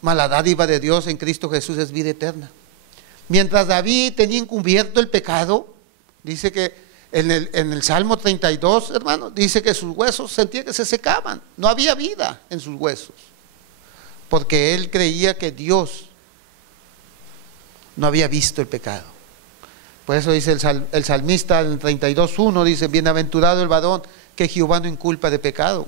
mas la dádiva de Dios en Cristo Jesús es vida eterna. Mientras David tenía encubierto el pecado, dice que en el Salmo 32, hermano, dice que sus huesos sentía que se secaban, no había vida en sus huesos, porque él creía que Dios no había visto el pecado. Por eso dice el salmista en el 32:1, dice: bienaventurado el varón que Jehová no inculpa de pecado.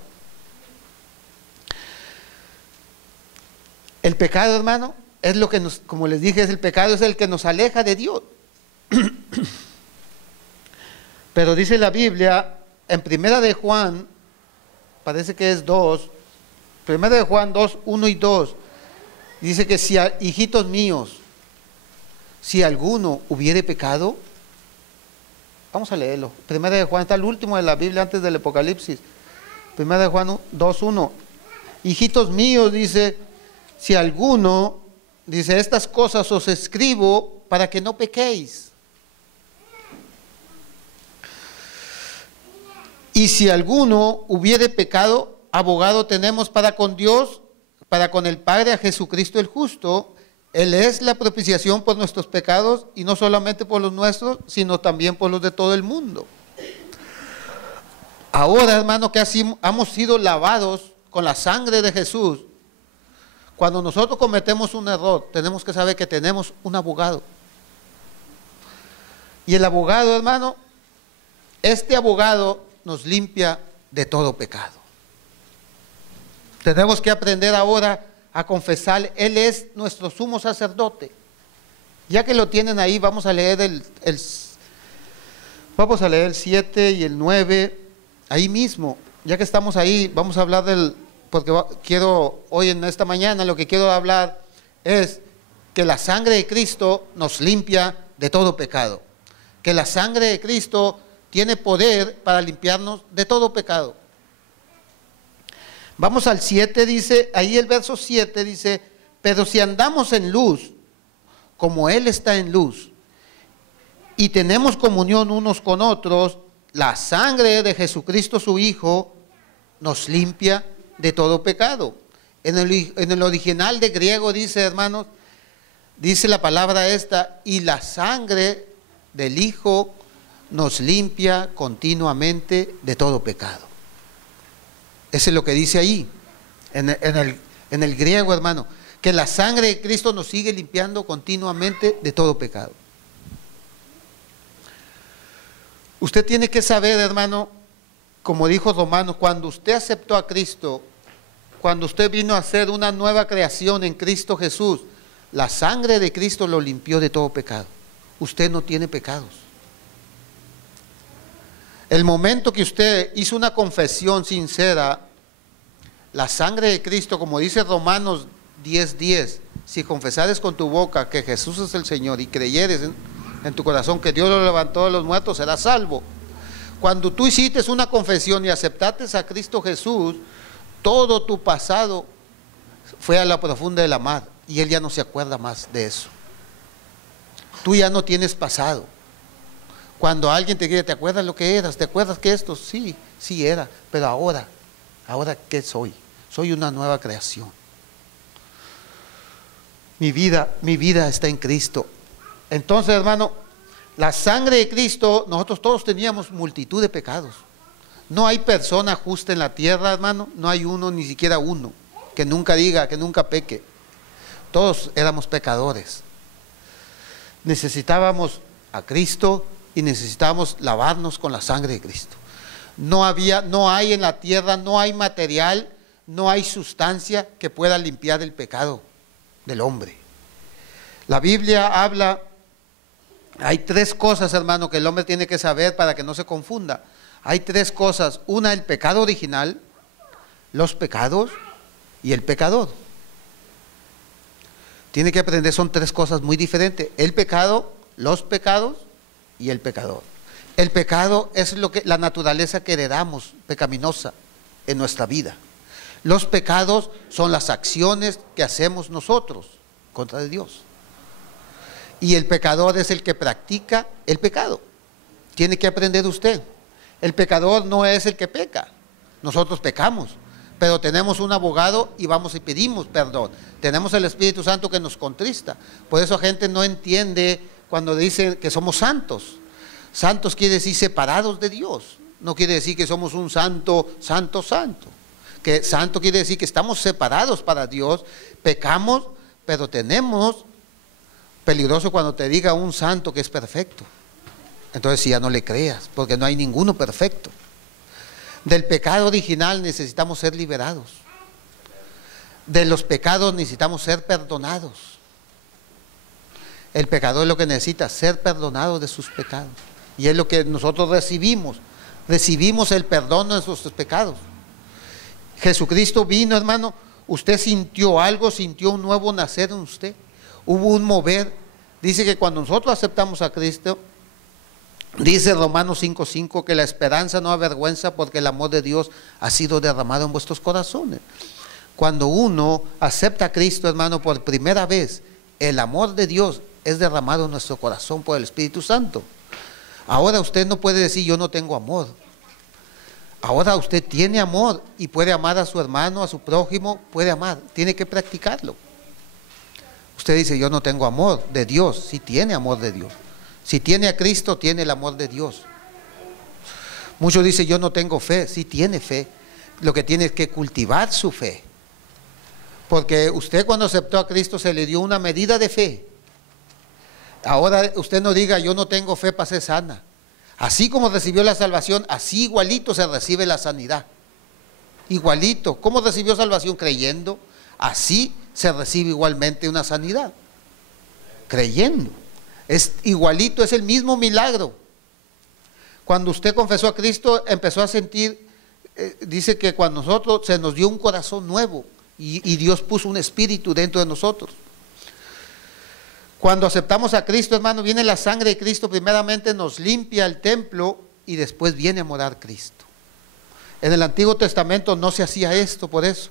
El pecado, hermano, es lo que nos, como les dije, el pecado es el que nos aleja de Dios. Pero dice la Biblia en Primera de Juan, parece que es 2, Primera de Juan 2, 1 y 2, dice que si, hijitos míos, si alguno hubiere pecado, vamos a leerlo. Primera de Juan, está el último de la Biblia antes del Apocalipsis. Primera de Juan 2, 1. Hijitos míos, dice, si alguno, dice, estas cosas os escribo para que no pequéis. Y si alguno hubiere pecado, abogado tenemos para con Dios, para con el Padre, a Jesucristo el justo. Él es la propiciación por nuestros pecados, y no solamente por los nuestros, sino también por los de todo el mundo. Ahora, hermano, que así hemos sido lavados con la sangre de Jesús, cuando nosotros cometemos un error, tenemos que saber que tenemos un abogado. Y el abogado, hermano, este abogado nos limpia de todo pecado. Tenemos que aprender ahora a confesar. Él es nuestro sumo sacerdote. Ya que lo tienen ahí, vamos a leer el 7 y el 9, ahí mismo. Ya que estamos ahí, vamos a hablar porque quiero, hoy en esta mañana, lo que quiero hablar es que la sangre de Cristo nos limpia de todo pecado. Que la sangre de Cristo tiene poder para limpiarnos de todo pecado. Vamos al 7, dice, ahí el verso 7 dice: pero si andamos en luz, como Él está en luz, y tenemos comunión unos con otros, la sangre de Jesucristo su Hijo nos limpia de todo pecado. En el original de griego dice, hermanos, dice la palabra esta: y la sangre del Hijo nos limpia continuamente de todo pecado. Eso es lo que dice ahí, en el griego, hermano, que la sangre de Cristo nos sigue limpiando continuamente de todo pecado. Usted tiene que saber, hermano, como dijo Romanos, cuando usted aceptó a Cristo, cuando usted vino a ser una nueva creación en Cristo Jesús, la sangre de Cristo lo limpió de todo pecado. Usted no tiene pecados. El momento que usted hizo una confesión sincera, la sangre de Cristo, como dice Romanos 10:10, si confesares con tu boca que Jesús es el Señor y creyeres en tu corazón que Dios lo levantó de los muertos, serás salvo. Cuando tú hiciste una confesión y aceptaste a Cristo Jesús, todo tu pasado fue a la profunda de la mar, y Él ya no se acuerda más de eso. Tú ya no tienes pasado. Cuando alguien te dice: ¿te acuerdas lo que eras? ¿Te acuerdas que esto? Sí, sí era, pero ahora ¿qué soy? Soy una nueva creación. Mi vida está en Cristo. Entonces, hermano, la sangre de Cristo, nosotros todos teníamos multitud de pecados. No hay persona justa en la tierra, hermano, no hay uno, ni siquiera uno, que nunca diga, que nunca peque. Todos éramos pecadores. Necesitábamos a Cristo y necesitábamos lavarnos con la sangre de Cristo. No hay en la tierra, no hay material, no hay sustancia que pueda limpiar el pecado del hombre. La Biblia habla, hay tres cosas, hermano, que el hombre tiene que saber para que no se confunda. Hay tres cosas: una, el pecado original, los pecados y el pecador. Tiene que aprender, son tres cosas muy diferentes: el pecado, los pecados y el pecador. El pecado es la naturaleza que heredamos pecaminosa en nuestra vida. Los pecados son las acciones que hacemos nosotros contra Dios. Y el pecador es el que practica el pecado. Tiene que aprender usted. El pecador no es el que peca. Nosotros pecamos, pero tenemos un abogado y vamos y pedimos perdón. Tenemos el Espíritu Santo que nos contrista. Por eso gente no entiende cuando dice que somos santos. Santos quiere decir separados de Dios. No quiere decir que somos un santo. Que santo quiere decir que estamos separados para Dios, pecamos, pero tenemos, peligroso cuando te diga un santo que es perfecto. Entonces si ya no le creas, porque no hay ninguno perfecto. Del pecado original necesitamos ser liberados. De los pecados necesitamos ser perdonados. El pecador es lo que necesita, ser perdonado de sus pecados. Y es lo que nosotros recibimos. Recibimos el perdón de nuestros pecados. Jesucristo vino, hermano. Usted sintió algo, sintió un nuevo nacer en usted. Hubo un mover. Dice que cuando nosotros aceptamos a Cristo, dice Romanos 5:5 que la esperanza no avergüenza porque el amor de Dios ha sido derramado en vuestros corazones. Cuando uno acepta a Cristo, hermano, por primera vez, el amor de Dios es derramado en nuestro corazón por el Espíritu Santo. Ahora usted no puede decir yo no tengo amor. Ahora usted tiene amor y puede amar a su hermano, a su prójimo, puede amar, tiene que practicarlo. Usted dice yo no tengo amor de Dios, sí tiene amor de Dios. Si tiene a Cristo, tiene el amor de Dios. Muchos dicen yo no tengo fe, sí tiene fe. Lo que tiene es que cultivar su fe. Porque usted cuando aceptó a Cristo se le dio una medida de fe. Ahora usted no diga yo no tengo fe para ser sana. Así como recibió la salvación, así igualito se recibe la sanidad. Igualito. ¿Cómo recibió salvación? Creyendo. Así se recibe igualmente una sanidad. Creyendo. Es igualito, es el mismo milagro. Cuando usted confesó a Cristo, empezó a sentir, dice que cuando nosotros se nos dio un corazón nuevo y Dios puso un espíritu dentro de nosotros. Cuando aceptamos a Cristo, hermano, viene la sangre de Cristo, primeramente nos limpia el templo y después viene a morar Cristo. En el Antiguo Testamento no se hacía esto, por eso.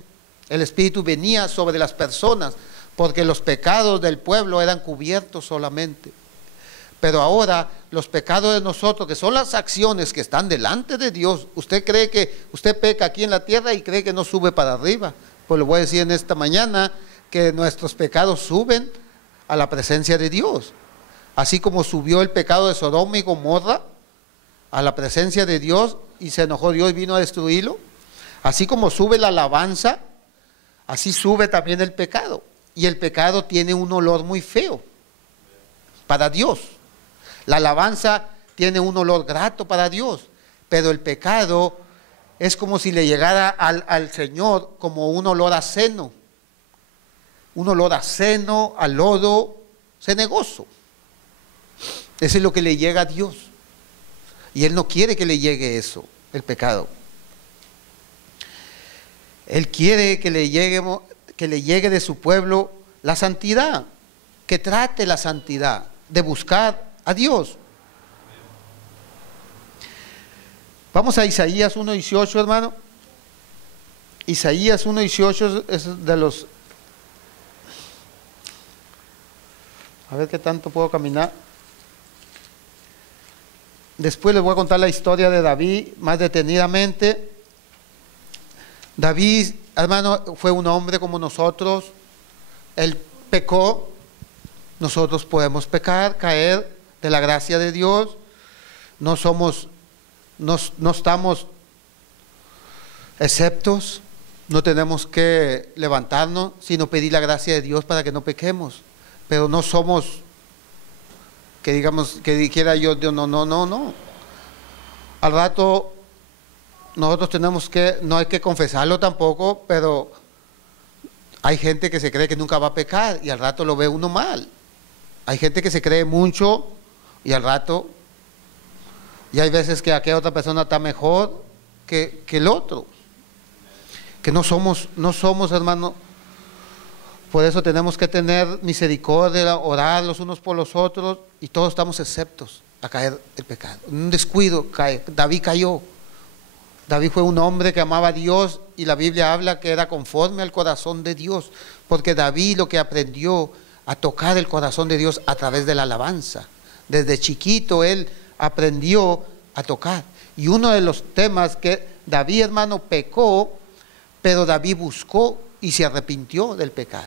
El Espíritu venía sobre las personas, porque los pecados del pueblo eran cubiertos solamente. Pero ahora los pecados de nosotros, que son las acciones que están delante de Dios, usted cree que usted peca aquí en la tierra y cree que no sube para arriba. Pues le voy a decir en esta mañana que nuestros pecados suben a la presencia de Dios. Así como subió el pecado de Sodoma y Gomorra a la presencia de Dios y se enojó Dios y vino a destruirlo. Así como sube la alabanza, así sube también el pecado. Y el pecado tiene un olor muy feo para Dios. La alabanza tiene un olor grato para Dios, pero el pecado es como si le llegara al Señor como un olor a seno. Un olor a seno, a lodo, cenegoso. Eso es lo que le llega a Dios. Y Él no quiere que le llegue eso, el pecado. Él quiere que le llegue de su pueblo la santidad, que trate la santidad, de buscar a Dios. Vamos a Isaías 1:18, hermano. Isaías 1:18 es de los... A ver qué tanto puedo caminar. Después les voy a contar la historia de David más detenidamente. David, hermano, fue un hombre como nosotros. Él pecó. Nosotros podemos pecar, caer de la gracia de Dios. No estamos exceptos. No tenemos que levantarnos, sino pedir la gracia de Dios para que no pequemos. Pero no somos, que digamos, que dijera yo, no. Al rato nosotros tenemos que, no hay que confesarlo tampoco, pero hay gente que se cree que nunca va a pecar y al rato lo ve uno mal. Hay gente que se cree mucho y al rato, y hay veces que aquella otra persona está mejor que el otro. Que no somos, hermano. Por eso tenemos que tener misericordia, orar los unos por los otros, y todos estamos exceptos a caer el pecado. En un descuido cae. David cayó. David fue un hombre que amaba a Dios y la Biblia habla que era conforme al corazón de Dios, porque David lo que aprendió a tocar el corazón de Dios a través de la alabanza. Desde chiquito él aprendió a tocar. Y uno de los temas que David, hermano, pecó Pero David buscó y se arrepintió del pecado.